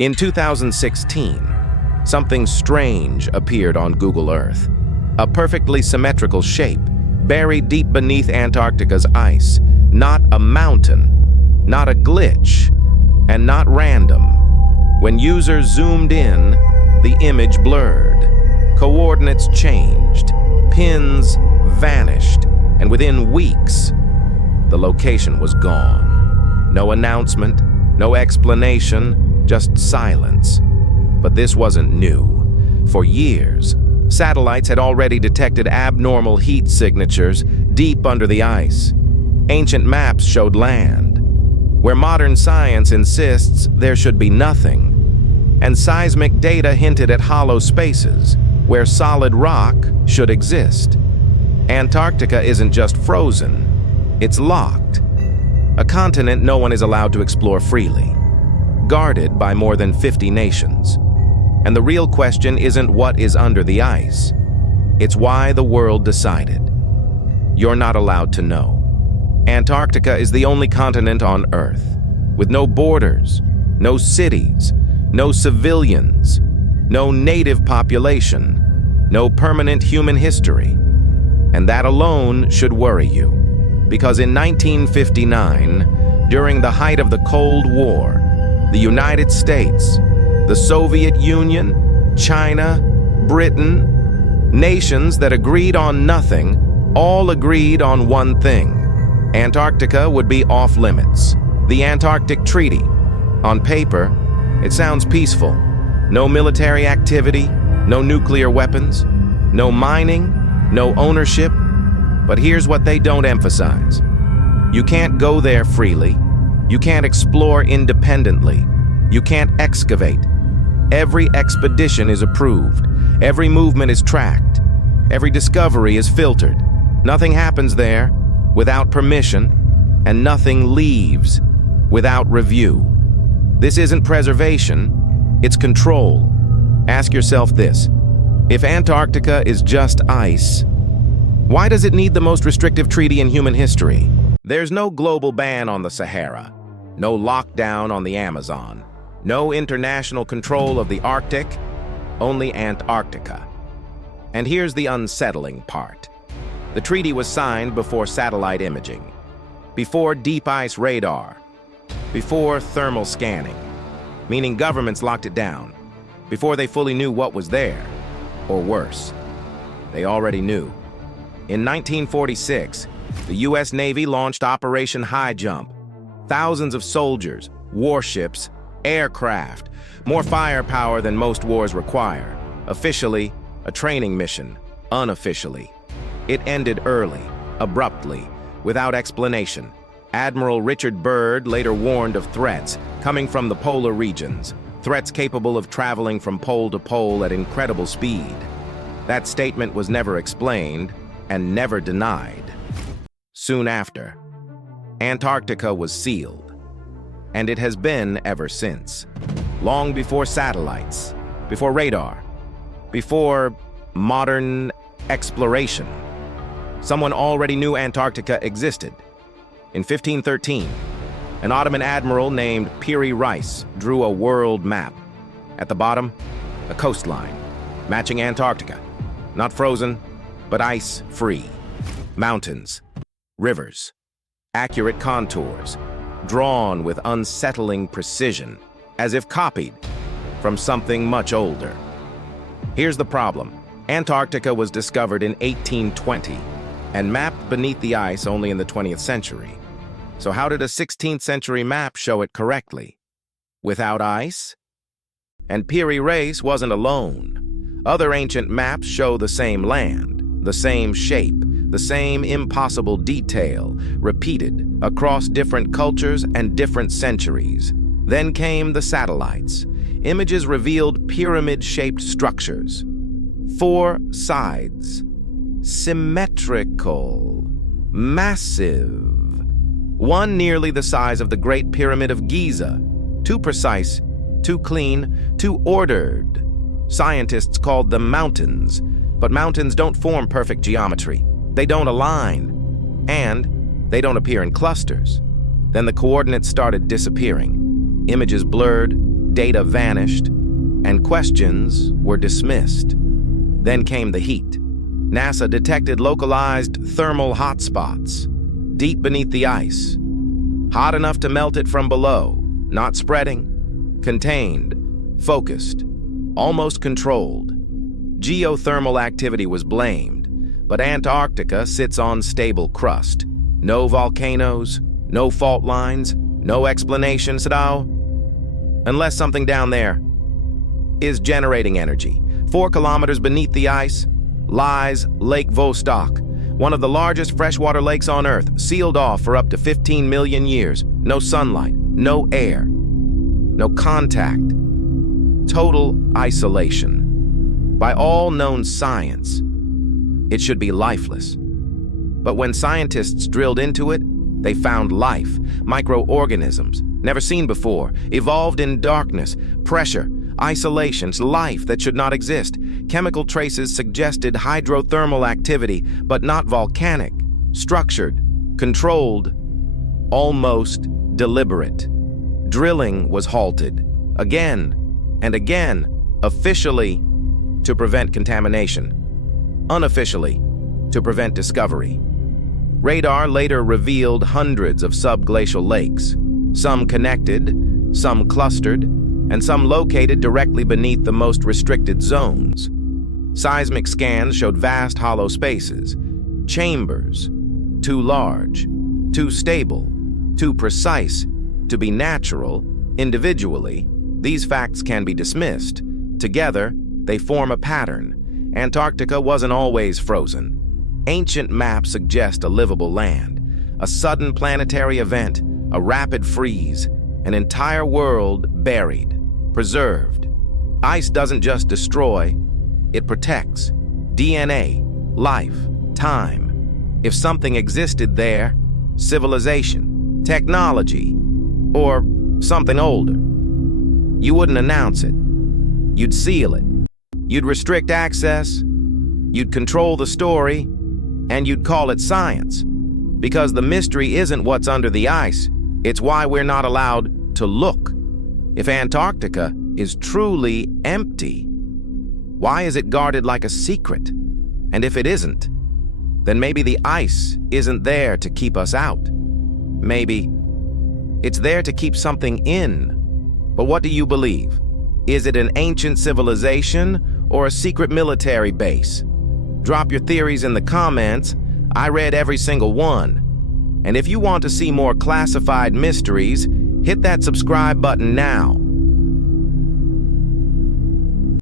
In 2016, something strange appeared on Google Earth. A perfectly symmetrical shape, buried deep beneath Antarctica's ice. Not a mountain, not a glitch, and not random. When users zoomed in, the image blurred. Coordinates changed, pins vanished, and within weeks, the location was gone. No announcement, no explanation, just silence. But this wasn't new. For years, satellites had already detected abnormal heat signatures deep under the ice. Ancient maps showed land, where modern science insists there should be nothing. And seismic data hinted at hollow spaces, where solid rock should exist. Antarctica isn't just frozen, it's locked. A continent no one is allowed to explore freely, guarded by more than 50 nations. And the real question isn't what is under the ice, it's why the world decided. You're not allowed to know. Antarctica is the only continent on Earth, with no borders, no cities, no civilians, no native population, no permanent human history. And that alone should worry you, because in 1959, during the height of the Cold War, the United States, the Soviet Union, China, Britain, nations that agreed on nothing, all agreed on one thing. Antarctica would be off limits. The Antarctic Treaty. On paper, it sounds peaceful. No military activity, no nuclear weapons, no mining, no ownership. But here's what they don't emphasize. You can't go there freely. You can't explore independently. You can't excavate. Every expedition is approved. Every movement is tracked. Every discovery is filtered. Nothing happens there without permission, and nothing leaves without review. This isn't preservation, it's control. Ask yourself this: if Antarctica is just ice, why does it need the most restrictive treaty in human history? There's no global ban on the Sahara, no lockdown on the Amazon, no international control of the Arctic, only Antarctica. And here's the unsettling part. The treaty was signed before satellite imaging, before deep ice radar, before thermal scanning, meaning governments locked it down, before they fully knew what was there, or worse, they already knew. In 1946, the U.S. Navy launched Operation Highjump. Thousands of soldiers, warships, aircraft, more firepower than most wars require. Officially, a training mission. Unofficially, it ended early, abruptly, without explanation. Admiral Richard Byrd later warned of threats coming from the polar regions, threats capable of traveling from pole to pole at incredible speed. That statement was never explained and never denied. Soon after, Antarctica was sealed, and it has been ever since. Long before satellites, before radar, before modern exploration, someone already knew Antarctica existed. In 1513, an Ottoman admiral named Piri Reis drew a world map. At the bottom, a coastline, matching Antarctica. Not frozen, but ice-free. Mountains, rivers, accurate contours, drawn with unsettling precision, as if copied from something much older. Here's the problem. Antarctica was discovered in 1820 and mapped beneath the ice only in the 20th century. So how did a 16th century map show it correctly? Without ice? And Piri Reis wasn't alone. Other ancient maps show the same land, the same shape, the same impossible detail, repeated across different cultures and different centuries. Then came the satellites. Images revealed pyramid-shaped structures. 4 sides. Symmetrical. Massive. One nearly the size of the Great Pyramid of Giza. Too precise, too clean, too ordered. Scientists called them mountains, but mountains don't form perfect geometry. They don't align, and they don't appear in clusters. Then the coordinates started disappearing. Images blurred, data vanished, and questions were dismissed. Then came the heat. NASA detected localized thermal hotspots deep beneath the ice, hot enough to melt it from below, not spreading, contained, focused, almost controlled. Geothermal activity was blamed, but Antarctica sits on stable crust. No volcanoes, no fault lines, no explanation, Sadao. Unless something down there is generating energy. 4 kilometers beneath the ice lies Lake Vostok, one of the largest freshwater lakes on Earth, sealed off for up to 15 million years. No sunlight, no air, no contact. Total isolation. By all known science, it should be lifeless. But when scientists drilled into it, they found life, microorganisms, never seen before, evolved in darkness, pressure, isolations, life that should not exist. Chemical traces suggested hydrothermal activity, but not volcanic, structured, controlled, almost deliberate. Drilling was halted, again and again, officially to prevent contamination, unofficially to prevent discovery. Radar later revealed hundreds of subglacial lakes, some connected, some clustered, and some located directly beneath the most restricted zones. Seismic scans showed vast hollow spaces, chambers, too large, too stable, too precise to be natural. Individually, these facts can be dismissed. Together, they form a pattern. Antarctica wasn't always frozen. Ancient maps suggest a livable land. A sudden planetary event, a rapid freeze, an entire world buried, preserved. Ice doesn't just destroy, it protects. DNA, life, time. If something existed there, civilization, technology, or something older, you wouldn't announce it. You'd seal it. You'd restrict access. You'd control the story. And you'd call it science. Because the mystery isn't what's under the ice. It's why we're not allowed to look. If Antarctica is truly empty, why is it guarded like a secret? And if it isn't, then maybe the ice isn't there to keep us out. Maybe it's there to keep something in. But what do you believe? Is it an ancient civilization or a secret military base? Drop your theories in the comments. I read every single one. And if you want to see more classified mysteries, hit that subscribe button now.